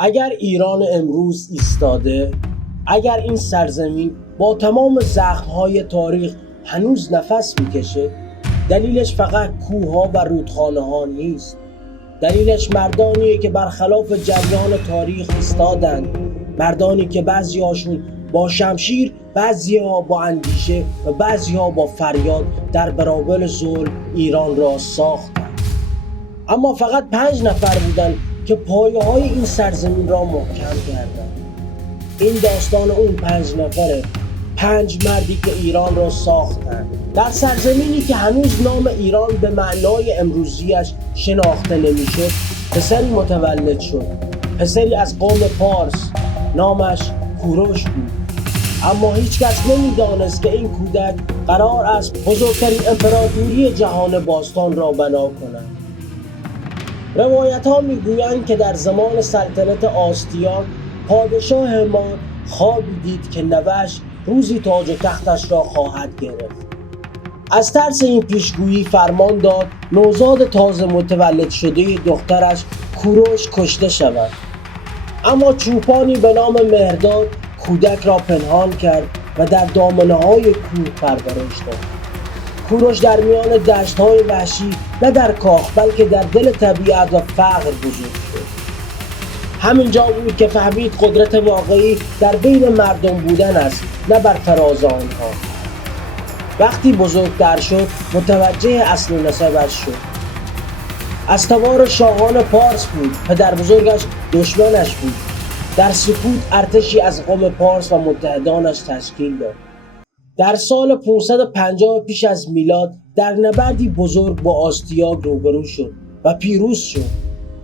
اگر ایران امروز ایستاده، اگر این سرزمین با تمام زخم‌های تاریخ هنوز نفس میکشه، دلیلش فقط کوه‌ها و رودخانه‌ها نیست. دلیلش مردانیه که برخلاف جریان تاریخ ایستادن، مردانی که بعضی‌هاشون با شمشیر، بعضی‌ها با اندیشه و بعضی‌ها با فریاد در برابر ظلم ایران را ساختند. اما فقط 5 نفر بودن که پایه‌های این سرزمین را محکم کردند. این داستان اون 5 نفره، 5 مردی که ایران را ساختند در سرزمینی که هنوز نام ایران به معنای امروزیش شناخته نمی‌شد. پسری متولد شد، پسری از قوم پارس، نامش کوروش بود. اما هیچ کس نمی‌دانست که این کودک قرار است بزرگترین امپراتوری جهان باستان را بنا کند. روایت‌ها می‌گویند که در زمان سلطنت آستیان پادشاه ما خوابی دید که نوش روزی تاج و تختش را خواهد گرفت. از ترس این پیشگویی فرمان داد نوزاد تازه متولد شده دخترش کوروش کشته شود. اما چوپانی به نام مهرداد کودک را پنهان کرد و در دامنه‌های کوه پرورش داد. کوروش در میان دشت‌های وحشی نه در کاخ بلکه در دل طبیعت و فقر بزرگ شد. همینجا بود که فهمید قدرت واقعی در بین مردم بودن است، نه بر فراز آنها. وقتی بزرگتر شد متوجه اصل نسبش شد. از تبار شاهان پارس بود، پدر بزرگش دشمنش بود. در سکوت ارتشی از قوم پارس و متحدانش تشکیل داد. در سال 550 پیش از میلاد در نبردی بزرگ با آستیاگ روبرو شد و پیروز شد.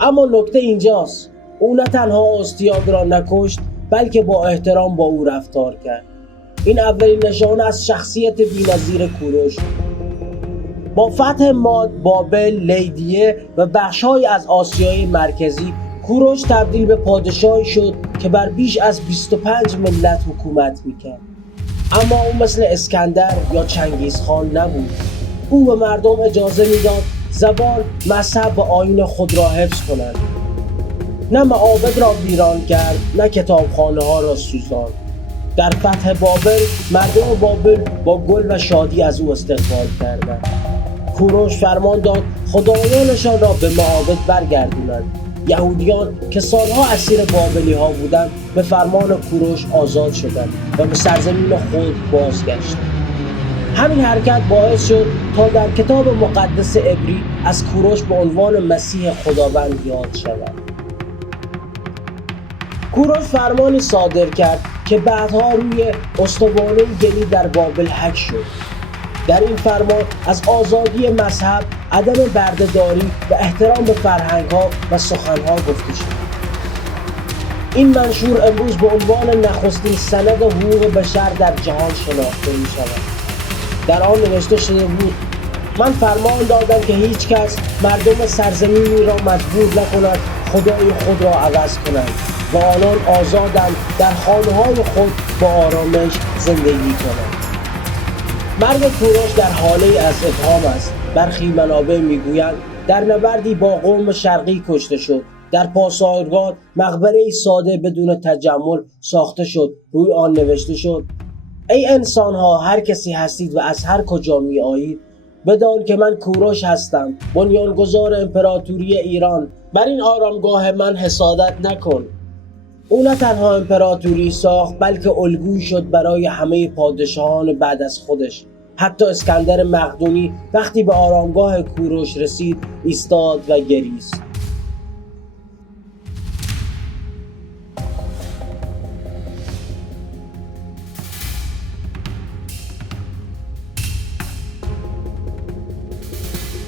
اما نکته اینجاست، او نه تنها آستیاگ را نکشت بلکه با احترام با او رفتار کرد. این اولین نشانه از شخصیت بی‌نظیر کوروش بود. با فتح ماد، بابل، لیدیه و بخش‌های از آسیای مرکزی، کوروش تبدیل به پادشاهی شد که بر بیش از 25 ملت حکومت میکرد. اما او مثل اسکندر یا چنگیزخان نبود. او به مردم اجازه میداد زبان، مذهب و آیین خود را حفظ کنند. نه معابد را ویران کرد، نه کتابخانه ها را سوزاند. در فتح بابل مردم بابل با گل و شادی از او استقبال کردند. کوروش فرمان داد خدایانشان را به معابد برگردونند. یهودیان که سالها اسیر بابلی ها بودند به فرمان کوروش آزاد شدند و به سرزمین خود بازگشتند. همین حرکت باعث شد تا در کتاب مقدس عبری از کوروش به عنوان مسیح خداوند یاد شود. کوروش فرمانی صادر کرد که بعدها روی استوانه گلی در بابل حک شد. در این فرمان از آزادی مذهب، عدم بردهداری و احترام به فرهنگ‌ها و سخن‌ها گفته شد. این منشور امروز به عنوان نخستین سند حقوق بشر در جهان شناخته می‌شود. در آن نوشته شده بود: من فرمان دادم که هیچ کس مردم سرزمینی را مجبور نکند خدای خود را عوض کنند و آنان آزادند در خانه‌های خود با آرامش زندگی کنند. مرگ کوروش در حاله از ابهام است. برخی منابع میگویند در نبردی با قوم شرقی کشته شد. در پاسارگاد مقبره‌ای ساده بدون تجمل ساخته شد. روی آن نوشته شد: ای انسان‌ها، هر کسی هستید و از هر کجا می‌آیید، بدان که من کوروش هستم، بنیانگذار امپراتوری ایران. بر این آرامگاه من حسادت نکن. او نه تنها امپراتوری ساخت بلکه الگویی شد برای همه پادشاهان بعد از خودش. حتی اسکندر مقدونی وقتی به آرامگاه کوروش رسید ایستاد و گریست.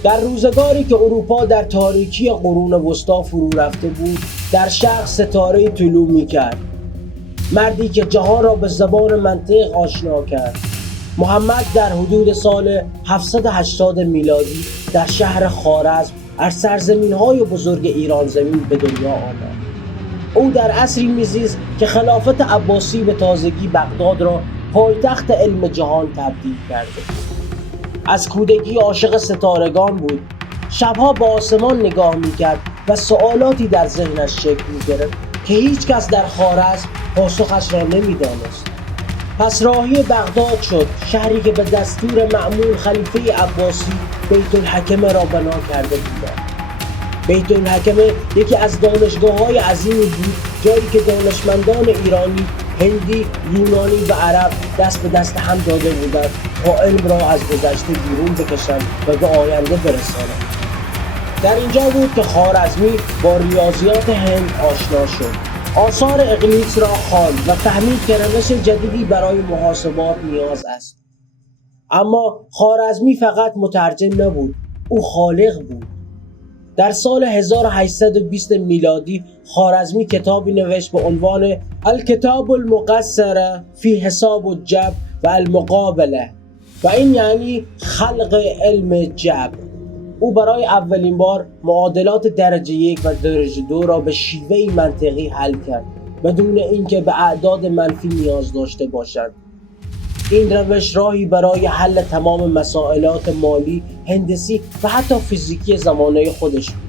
در روزگاری که اروپا در تاریکی قرون وسطی فرو رفته بود، در شرق ستاره‌ای طلوع می‌کرد. مردی که جهان را به زبان منطق آشنا کرد. محمد در حدود سال 780 میلادی در شهر خوارزم از سرزمین‌های بزرگ ایران زمین به دنیا آمد. او در عصری میزیست که خلافت عباسی به تازگی بغداد را پایتخت علم جهان تبدیل کرده. از کودکی عاشق ستارگان بود. شبها به آسمان نگاه میکرد و سوالاتی در ذهنش شکل میگرفت. که هیچ کس در خوارزم پاسخش را نمی‌دانست. پس راهی بغداد شد، شهری که به دستور مأمون خلیفه عباسی بیت الحکمه را بنا کرده بودند. بیت الحکمه یکی از دانشگاه‌های عظیمی بود، جایی که دانشمندان ایرانی، هندی، یونانی و عرب دست به دست هم داده بودند تا علم را از گذشته بیرون بکشند و به آینده برسانند. در اینجا بود که خوارزمی با ریاضیات هند آشنا شد. آثار اقلیدس را خواند و فهمید که روش جدیدی برای محاسبات نیاز است. اما خوارزمی فقط مترجم نبود، او خالق بود. در سال 1820 میلادی خوارزمی کتابی نوشت به عنوان الکتاب المقصر فی حساب الجبر و المقابله و این یعنی خلق علم جبر. او برای اولین بار معادلات درجه 1 و درجه 2 را به شیوهی منطقی حل کرد بدون اینکه به اعداد منفی نیاز داشته باشد. این روش راهی برای حل تمام مسائلات مالی، هندسی و حتی فیزیکی زمانه خودش بود.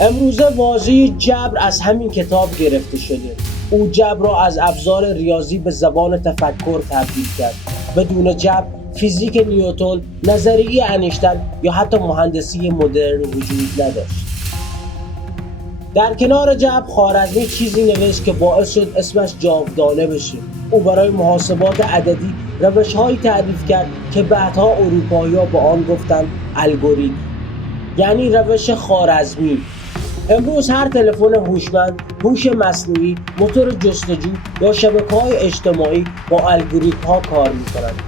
امروزه واژه جبر از همین کتاب گرفته شده. او جبر را از ابزار ریاضی به زبان تفکر تبدیل کرد. بدون جبر فیزیک نیوتن، نظریه انیشتین یا حتی مهندسی مدرن وجود نداشت. در کنار جبر خوارزمی چیزی نوشت که باعث شد اسمش جاودانه بشه. او برای محاسبات عددی روش‌هایی تعریف کرد که بعدها اروپایی‌ها به آن گفتند الگوریتم، یعنی روش خوارزمی. امروز هر تلفن هوشمند، هوش مصنوعی، موتور جستجو یا شبکه‌های اجتماعی با الگوریتم‌ها کار می‌کنند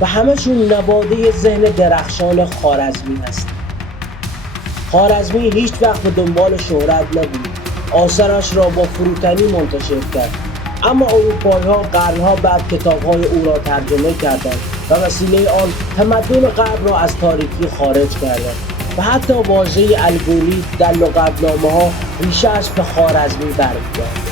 و همشون نواده ذهن درخشان خوارزمی هست. خوارزمی هیچ وقت به دنبال شهرت نبود. آثارش را با فروتنی منتشر کرد. اما اروپایی‌ها قرن‌ها بعد کتاب‌های او را ترجمه کردند و وسیله آن تمدن غرب را از تاریکی خارج کردند و حتی واژه الگوریتم در لغتنامه‌ها ریشه‌اش به خوارزمی برمی‌گردد.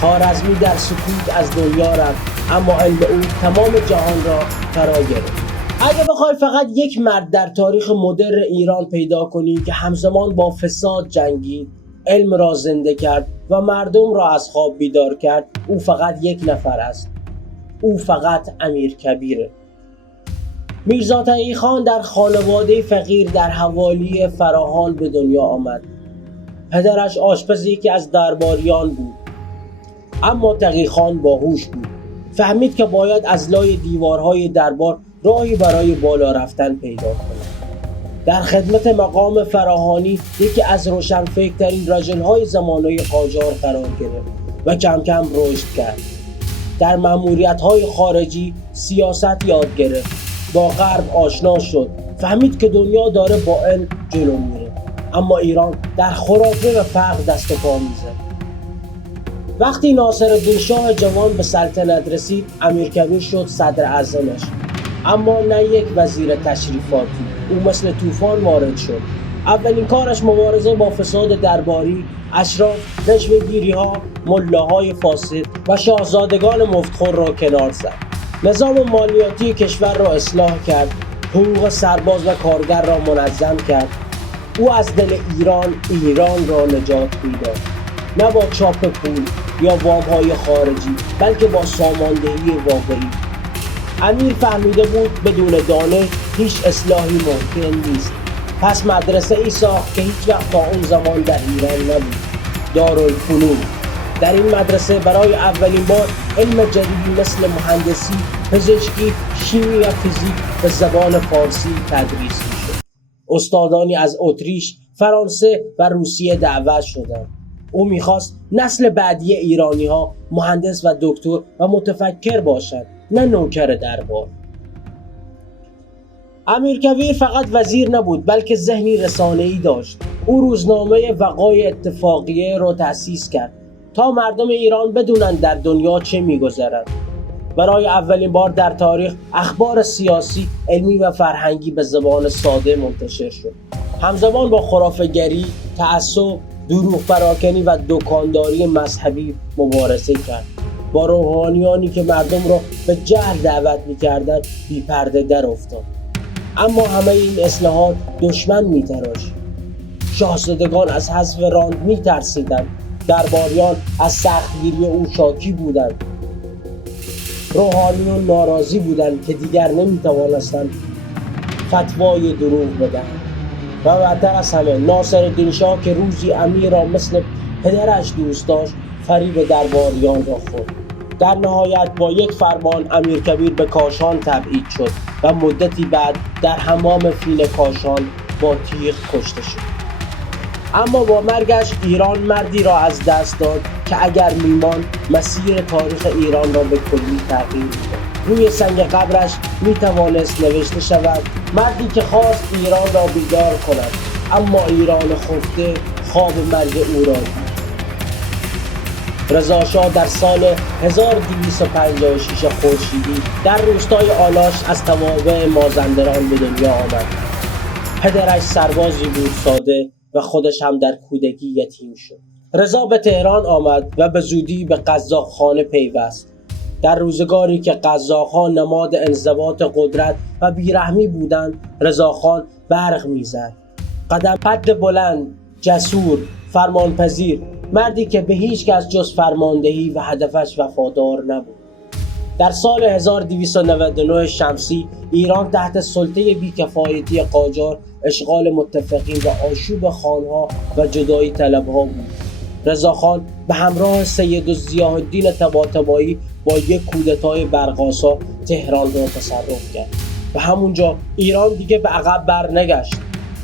خوارزمی در سکوت از دنیا رفت، اما علم او تمام جهان را فرا گرفت. اگه بخوای فقط یک مرد در تاریخ مدرن ایران پیدا کنی که همزمان با فساد جنگید، علم را زنده کرد و مردم را از خواب بیدار کرد، او فقط یک نفر است. او فقط امیرکبیره. میرزا تقی خان در خانواده فقیر در حوالی فراهان به دنیا آمد. پدرش آشپز یکی از درباریان بود، اما تقی خان باهوش بود. فهمید که باید از لای دیوارهای دربار راهی برای بالا رفتن پیدا کند. در خدمت مقام فراهانی یکی از روشنفکرترین رجل‌های زمانه قاجار قرار گرفت و کم کم رشد کرد. در مأموریت‌های خارجی سیاست یاد گرفت. با غرب آشنا شد. فهمید که دنیا داره با علم جلو میره، اما ایران در خرافه و فقر دست و پا میزد. وقتی ناصرالدین شاه جوان به سلطنت رسید، امیرکبیر شد صدر اعظمش، اما نه یک وزیر تشریفاتی. او مثل طوفان وارد شد. اولین کارش مبارزه با فساد درباری، اشراف، رشوه‌گیری‌ها، ملاهای فاسد و شاهزادگان مفتخور را کنار زد. نظام مالیاتی کشور را اصلاح کرد، حقوق سرباز و کارگر را منظم کرد. او از دل ایران را نجات می‌داد، نه با چاپ پول یا وام‌های خارجی، بلکه با ساماندهی واقعی. امیر فهمیده بود بدون دانش هیچ اصلاحی ممکن نیست. پس مدرسه ای ساخت که هیچ وقت تا اون زمان در ایران نبود، دارالفنون. در این مدرسه برای اولین بار علم جدیدی مثل مهندسی، پزشکی، شیمی و فیزیک به زبان فارسی تدریس می‌شد. استادانی از اتریش، فرانسه و روسیه دعوت شدند. او می‌خواست نسل بعدی ایرانی‌ها مهندس و دکتر و متفکر باشند، نه نوکر دربار. امیرکبیر فقط وزیر نبود، بلکه ذهنی رسانه‌ای داشت. او روزنامه وقای اتفاقیه را تأسیس کرد تا مردم ایران بدونن در دنیا چه می‌گذرد. برای اولین بار در تاریخ اخبار سیاسی، علمی و فرهنگی به زبان ساده منتشر شد. همزمان با خرافه‌گری، تعصب، دروغ پراکنی و دکانداری مذهبی مبارزه کرد. با روحانیانی که مردم را به جهل دعوت می‌کردند بی پرده در افتاد. اما همه این اصلاحات دشمن می‌تراشت. شاهزادگان از حذف راند می‌ترسیدند. درباریان از سختگیری او شاکی بودند. روحانیون ناراضی بودند که دیگر نمیتوانستند فتوای دروغ بدهند. و بدتر از همه ناصرالدین شاه که روزی امیر را مثل پدرش دوست داشت فریب درباریان را خورد. در نهایت با یک فرمان امیرکبیر به کاشان تبعید شد و مدتی بعد در حمام فیل کاشان با تیغ کشته شد. اما با مرگش ایران مردی را از دست داد که اگر میماند مسیر تاریخ ایران را به کلی تغییر میداد. روی سنگ قبرش میتوانست نوشته شود مردی که خواست ایران را بیدار کند اما ایران خفته خواب مرگ او را دید. رضا شاه در سال 1256 خورشیدی در روستای آلاش از توابع مازندران به دنیا آمد. پدرش سربازی بود ساده و خودش هم در کودکی یتیم شد. رضا به تهران آمد و به زودی به قزاقخانه پیوست. در روزگاری که قزاق‌ها نماد انضباط قدرت و بیرحمی بودند، رضاخان برق میزد. قد بلند، جسور، فرمانپذیر، مردی که به هیچ کس جز فرماندهی و هدفش وفادار نبود. در سال 1299 شمسی ایران تحت سلطه بیکفایتی قاجار، اشغال متفقین و آشوب خانها و جدایی طلبها بود. رضاخان به همراه سید ضیاءالدین طباطبایی با یک کودتای برق‌آسا تهران را تصرف کرد و همونجا ایران دیگه به عقب برنگشت.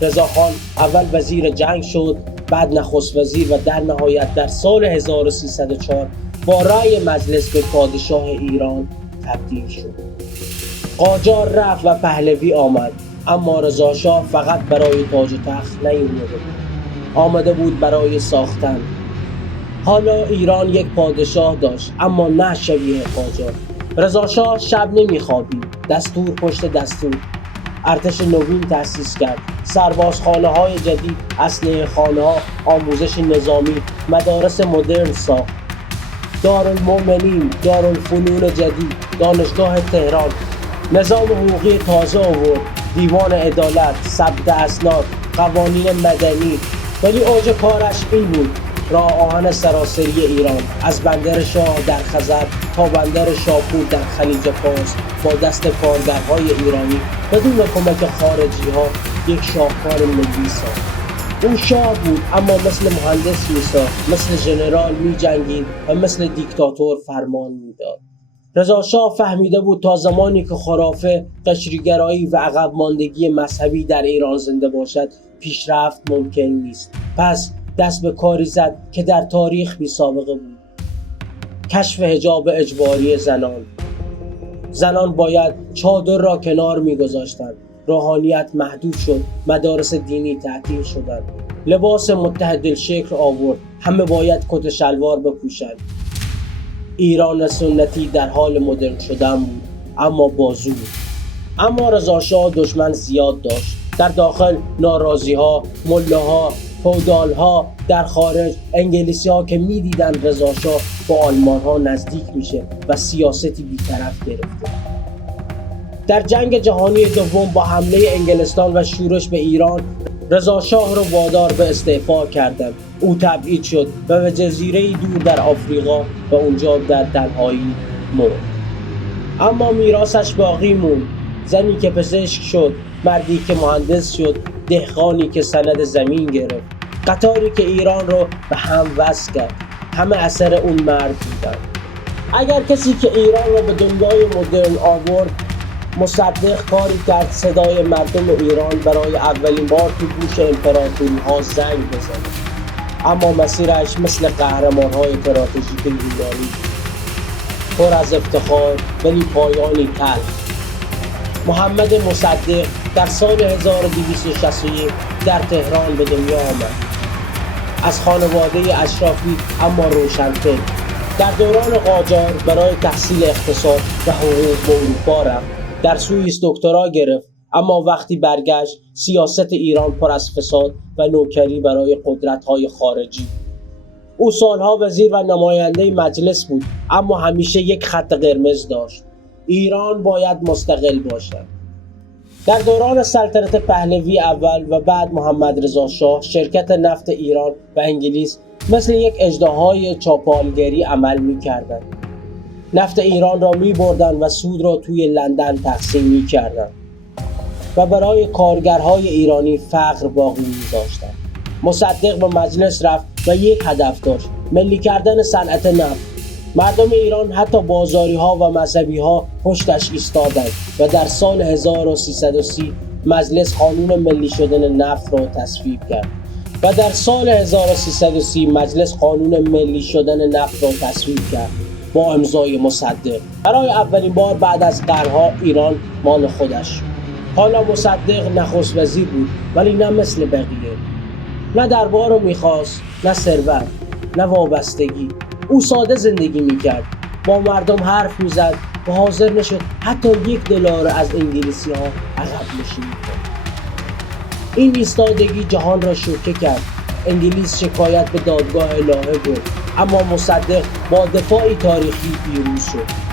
رضاخان اول وزیر جنگ شد، بعد نخست وزیر و در نهایت در سال 1304 با رأی مجلس به پادشاه ایران تبدیل شد. قاجار رفت و پهلوی آمد، اما رضا شاه فقط برای تاج و تخت نیامده بود، آمده بود برای ساختن. حالا ایران یک پادشاه داشت، اما نه شبیه قاجار. رضا شاه شب نمیخوابید، دستور پشت دستور. ارتش نوین تأسیس کرد، سربازخانه های جدید، اسلحه خانه ها، آموزش نظامی، مدارس مدرن ساخت. دارالمؤمنین، دارالفنون جدید، دانشگاه تهران، نظام حقوقی تازه آورد، دیوان عدالت، ثبت اسناد، قوانین مدنی. ولی اوج کارش این بود: راه آهن سراسری ایران از بندر شاه در خزر تا بندر شاپور در خلیج فارس با دست کارگرهای ایرانی بدون کمک خارجی ها یک شاهکار ملی ساخت. او شاه بود اما مثل مهندس میساخت، مثل ژنرال میجنگید و مثل دیکتاتور فرمان میداد. رضا شاه فهمیده بود تا زمانی که خرافه، قشریگرایی و عقب ماندگی مذهبی در ایران زنده باشد پیشرفت ممکن نیست. پس دست به کاری زد که در تاریخ بی سابقه بود: کشف حجاب اجباری زنان. زنان باید چادر را کنار می‌گذاشتند. روحانیت محدود شد، مدارس دینی تعطیل شدند. لباس متحدالشکل آورد، همه باید کت شلوار بپوشند. ایران سنتی در حال مدرن شدن بود، اما بازو بود. اما رضا شاه دشمن زیاد داشت. در داخل ناراضی‌ها، ملاها، فودال‌ها، در خارج انگلیسی‌ها که می‌دیدند رضا شاه با آلمان‌ها نزدیک میشه و سیاستی بی‌طرف گرفته. در جنگ جهانی دوم با حمله انگلستان و شورش به ایران، رضا شاه را وادار به استعفا کردند. او تبعید شد و به جزیره‌ای دور در آفریقا و اونجا در تنهایی مرد. اما میراثش باقی موند: زنی که پزشک شد، مردی که مهندس شد، دهقانی که سند زمین گرفت، قطاری که ایران رو به هم وصل کرد. همه اثر اون مرد بودن. اگر کسی که ایران رو به دنیای مدرن آورد مصدق کاری کرد صدای مردم ایران برای اولین بار تو گوش امپراتوری ها زنگ بزنه، اما مسیرش مثل قهرمان‌های تراژیک یونانی، پر از افتخار ولی پایانی تلخ. محمد مصدق در سال 1261 در تهران به دنیا آمد. از خانواده اشرافی اما روشنفکر. در دوران قاجار برای تحصیل اقتصاد و حقوق به اروپا رفت. در سوئیس دکترا گرفت، اما وقتی برگشت سیاست ایران پر از فساد و نوکری برای قدرت‌های خارجی. او سالها وزیر و نماینده مجلس بود، اما همیشه یک خط قرمز داشت: ایران باید مستقل باشد. در دوران سلطنت پهلوی اول و بعد محمد رضا شاه شرکت نفت ایران و انگلیس مثل یک اژدهای چاپالگری عمل می‌کردند. نفت ایران را می‌بردند و سود را توی لندن تقسیم می‌کردند و برای کارگرهای ایرانی فقر باقی می‌داشتند. مصدق به مجلس رفت و یک هدف داشت: ملی کردن صنعت نفت. مردم ایران حتی بازاری‌ها و مذهبی‌ها پشتش ایستادند و در سال 1330 مجلس قانون ملی شدن نفت را تصویب کرد. و در سال 1330 مجلس قانون ملی شدن نفت را تصویب کرد با امضای مصدق. برای اولین بار بعد از قرن‌ها ایران مال خودش شد. حالا مصدق نخست وزیر بود، ولی نه مثل بقیه. نه دربار رو میخواست، نه ثروت، نه وابستگی. او ساده زندگی میکرد، با مردم حرف میزد و حاضر نشد حتی $1 از انگلیسی ها عقب نشینی کند. این ایستادگی جهان را شوکه کرد. انگلیس شکایت به دادگاه الهه برد، اما مصدق با دفاعی تاریخی پیروز شد.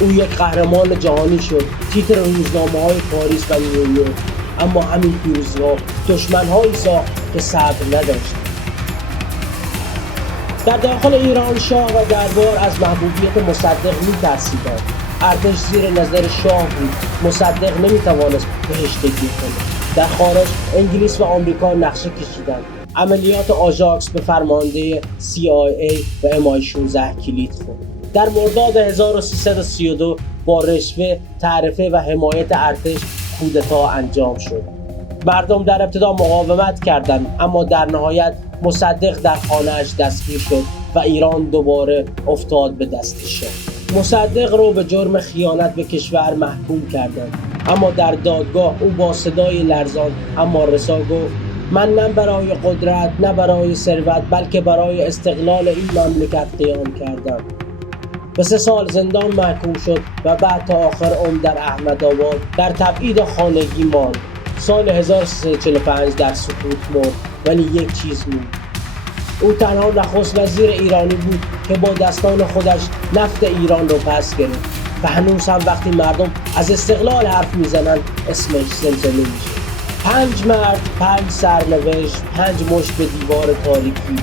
او یک قهرمان جهانی شد، تیتر روزنامه‌های پاریس و نیویورک. اما همین پیروزی‌ها دشمن‌هایی ساخت که صبر نداشتند. در داخل ایران شاه و دربار از محبوبیت مصدق می‌ترسیدند. ارتش زیر نظر شاه بود، مصدق نمی‌توانست بهش تکیه کند. در خارج انگلیس و آمریکا نقشه کشیدند. عملیات آژاکس به فرمانده CIA و MI16 کلید خورد. در مرداد 1332 با رشوه، تعرفه و حمایت ارتش کودتا انجام شد. مردم در ابتدا مقاومت کردند، اما در نهایت مصدق در خانه‌اش دستگیر شد و ایران دوباره افتاد به دست شاه. مصدق رو به جرم خیانت به کشور محکوم کردند، اما در دادگاه او با صدای لرزان اما رسا گفت: من نه برای قدرت نه برای ثروت بلکه برای استقلال این مملکت قیام کردم. به 3 سال زندان محکوم شد و بعد تا آخر عمر در احمدآباد در تبعید خانگی ماند. سال 1345 در سکوت مرد، ولی یک چیز موند: او تنها نخست وزیر ایرانی بود که با دستان خودش نفت ایران رو پس گرفت و هنوز هم وقتی مردم از استقلال حرف میزنن اسمش زمزمه میشه. 5 مرد، 5 سرنوشت، 5 مشت به دیوار تاریکی.